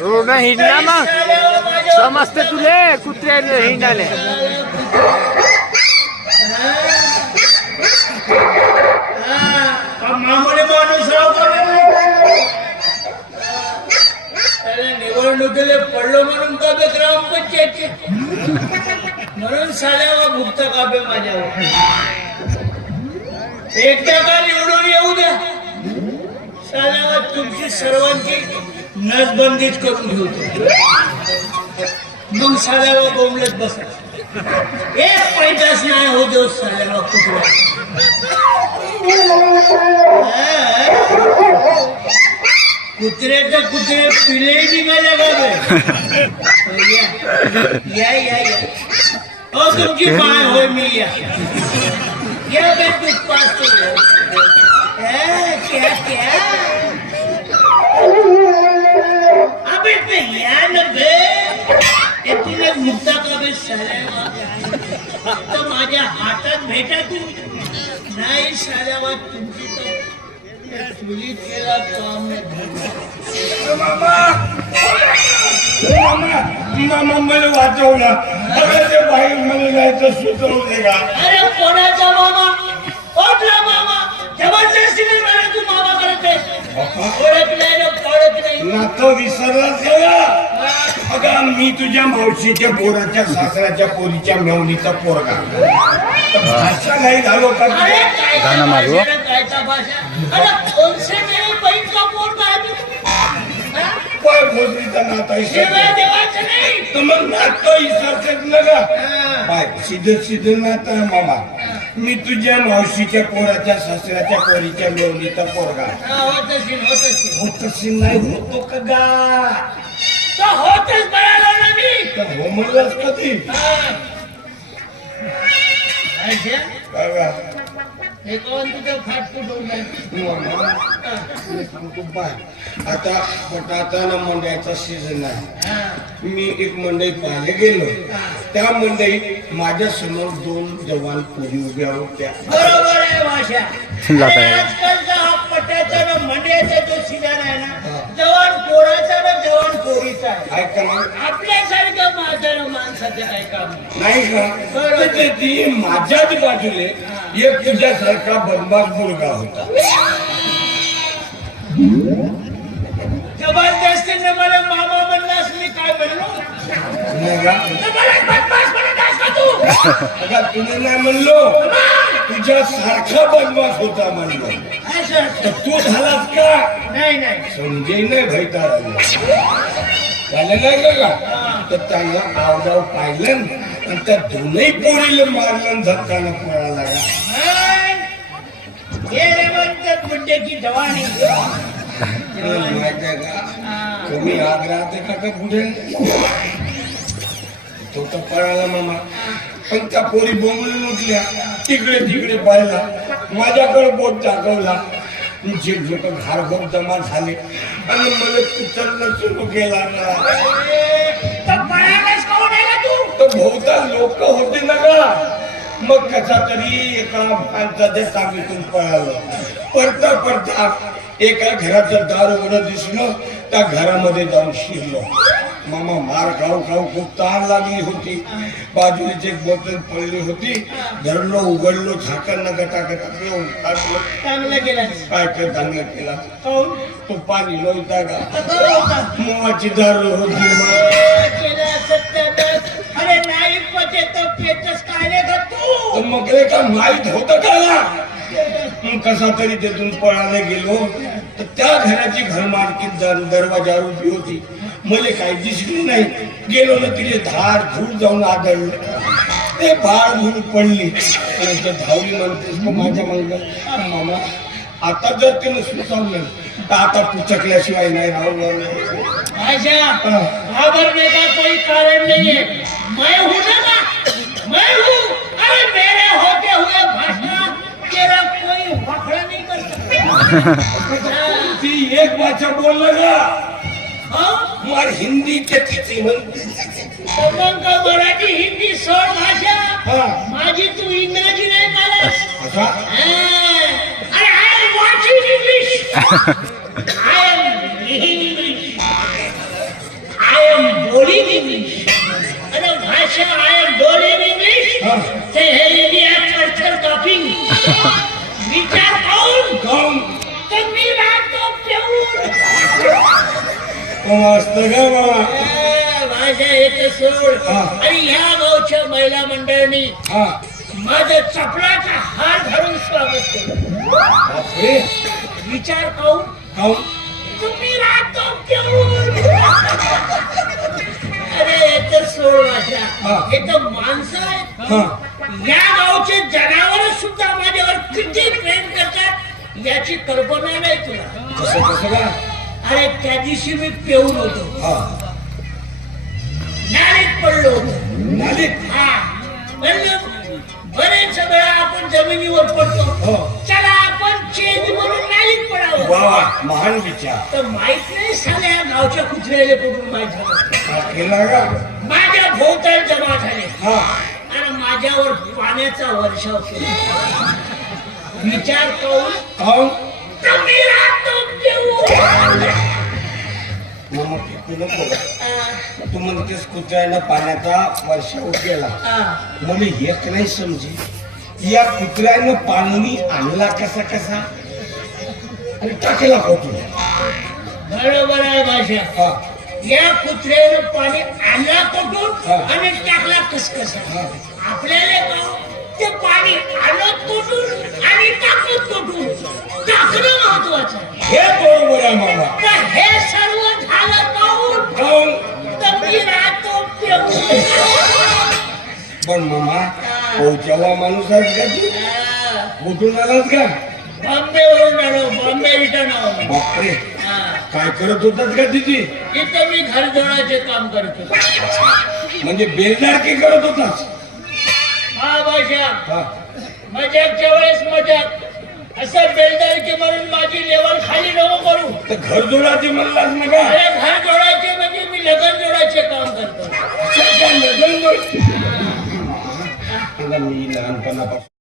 Road हिंडला मग. समजते तुले कुत्र्या हिंडाले निवडणुकीला पडलो म्हणून का बे ग्रामपंचायतचे म्हणून साल्यावा भुक्त का माझ्या माझ्यावर. एकदा का निवडून येऊ द्या? साल्यावा तुमची सर्वांची नसबंदीत करून घेऊ मग साल्यावा बोंबलत बसा. एक पैदास नाही हो देऊ साल्यावा कुत्रा. कुत्र्याचं कुत्रे पिले निघाले का या या या हो तुमची पाय होय मी या या बे दूध पाचतो हा, क्या क्या अबे ते या ना बे ते तुला मुक्ता का बे साल्यावा फक्त माझ्या हातात भेटा तू। नाही साल्यावा तुमची तर चुलीत केला काम नाही मामा! मामा! मामा मला वाचवला. अरे ते बाहेर मला जायचं सुचवले का अरे कोणाचा मामा? कुठला मामा? जबरदस्तीने मला तू मामा करत. आहे ओळख नाही ना ओळख नाही नातं विसरलाच अगं मी तुझ्या मावशीच्या पोराच्या सासऱ्याच्या पोरीच्या मेवणीचा पोरगा. भाषा नाही झालो का? गाणं मागव. कायचा भाषा? अरे कोणसे मेरे बहीण का पोर का आहे तू? हा? पाय भोसरीचं नातं नाही. तर मग नातं विसरतेच ना का हा. बाय सिधं सिधं नातं आहे मामा. मी तुझ्या मावशीच्या पोराच्या सासऱ्याच्या पोरीच्या मेवणीचा पोरगा. होत असेल नाही होतो का गा? तो होतच तर हो म्हणलंस कधी? हा. अच्छा, सांगतो आता बटाटा मंडईचा सीझन आहे. हा. मी एक मंडई पाहायला गेलो. त्या मंडईत माझ्यासमोर दोन जवान पोरी उभ्या होत्या बरोबर आहे हा पट्याचा ना मंड्याचा जो सिजन आहे ना जवान पोराचा ना जवान पोरीचा ना. आपल्यासारख्या म्हाताऱ्या माणसाचं काय काम नाही. का? माझ्याच बाजूले एक तुझ्यासारखा बदमाश मुलगा होता. जबरदस्तीने मला मामा म्हणलास मी काय म्हणलो? नाही तुला म्हणलो. तुझ्यासारखा बदमाश होता म्हणलो. तर तू झालास का? नाही नाही. समजे नाही झालं नाही का तर त्यांना आवडाव पाहिलं आणि त्या दोनही पोरीला मारलं धक्कानं पळाला लागला मुंड्याची जवानी। तुम्ही आग राहते का का पुढे? तो तर पळाला मामा. पण त्या पोरी बोंबलून उठल्या तिकडे तिकडे पाहिला माझ्याकडे बोट दाखवला जे लोक घारघोर जमा झाले. आणि मला कुचलणं सुरू केला ना. तर तू? बहुता लोक होते ना का मग कसा तरी एका सामीतून पळालं पडता पडता एका घराचं दार उघडं दिसलं त्या घरामध्ये जाऊन शिरलो. मामा मार खाऊ खाऊ खूप ताण लागली होती. बाजूला एक बोतल पडली होती. धरलो उघडलो झाकण गटा गटा टाकलं चांगलं केलं. काय काय चांगलं केला? तो पाणी नव्हता का. मोहाची दारू होती काढले का तू? तर मग हे का माहीत होतं का ना कसा तरी तिथून पळायला गेलो. तर त्या घराची घरमालकी दर- दरवाजावर उभी होती. मला काही दिसली नाही. गेलो ना तिथे धाड धूळ जाऊन आदळलं. ते भाड धूळ पडली. आणि ते धावली म्हणतेस मग माझ्या मग मामा आता जर तिने सुचवलं तर आता पुचकल्याशिवाय नाही राहू का कोई कारण नहीं मैं हूं ना. मैं हूं अरे मेरे होते हुए भाषण तेरा कोई वखड़ा नहीं कर सकता ती एक भाषा बोललं ना हाँ? मार हिंदी के तिथे म्हणते तो मग का मराठी हा माझी तू इंग्रजी नाही पालास असा I am watching English. I am reading English. I am boarding English. अरे भाषा विचार पाहून काऊन तर मी राहतो पेऊन असतं का बाबा? ए, भाषा एक सोड. हा. आणि ह्या गावच्या महिला मंडळांनी हा. माझं चपलाचा हार घालून स्वागत केलं. बापरे. विचार पाहून काऊन तुम्ही राहतो पिऊन अरे तर सोड हा. हे. तर माणसं आहेत. हा. या गावचे जनावर सुद्धा माझ्यावर किती प्रेम करतात याची कल्पना नाही तुला. कसं कसं का अरे त्या दिवशी मी पेऊन होतो. हा. नालीत पडलो होतो. नालीत? हा. म्हणलं बरेच वेळा आपण जमिनीवर पडतो. हो. चला आपण चेंज म्हणून नालीत पडावं. वा महान विचार. तर माहीत नाही साल्या या गावच्या कुत्र्याले माहीत झालं हा केला का? माझ्या भोवताल जमा झाले. हा. आणि माझ्यावर पाण्याचा वर्षाव केला. विचार करून. मामा पिकू नको तू म्हणतेस कुत्र्यानं पाण्याचा वर्षाव केला. मला एक नाही समजी. या कुत्र्यानं पाणी आणला कसा कसा? आणि टाकला कुठून बरोबर आहे भाषा. या कुत्र्यानं पाणी आणला कुठून. आणि टाकला कसकसा. आपल्याला ते पाणी आणत कुठून आणि टाकत कुठून टाकणं महत्वाचं. हे बरोबर आहे मामा तर हे सर्व झालं पाहून काऊन तर मी राहतो. पण मामा पोहोचावा माणूस आहेस का तू कुठून आलास का बॉम्बेवरून आलो बॉम्बे रिटर्न आलो बापरे. काय करत होतात का तिथे? इथं मी घरजोडाचे काम करतो म्हणजे बेलदारकी करत होतास हा भाषा हा. मजाकच्या वेळेस मजाक. असं बेलदार की म्हणून माझी लेवल खाली नको करू. तर घर जोडाची म्हणलास ना का? अरे घर जोडायचे म्हणजे मी लगन जोडायचे काम करतो. अच्छा, लग्न जोड- मी लहानपणापासून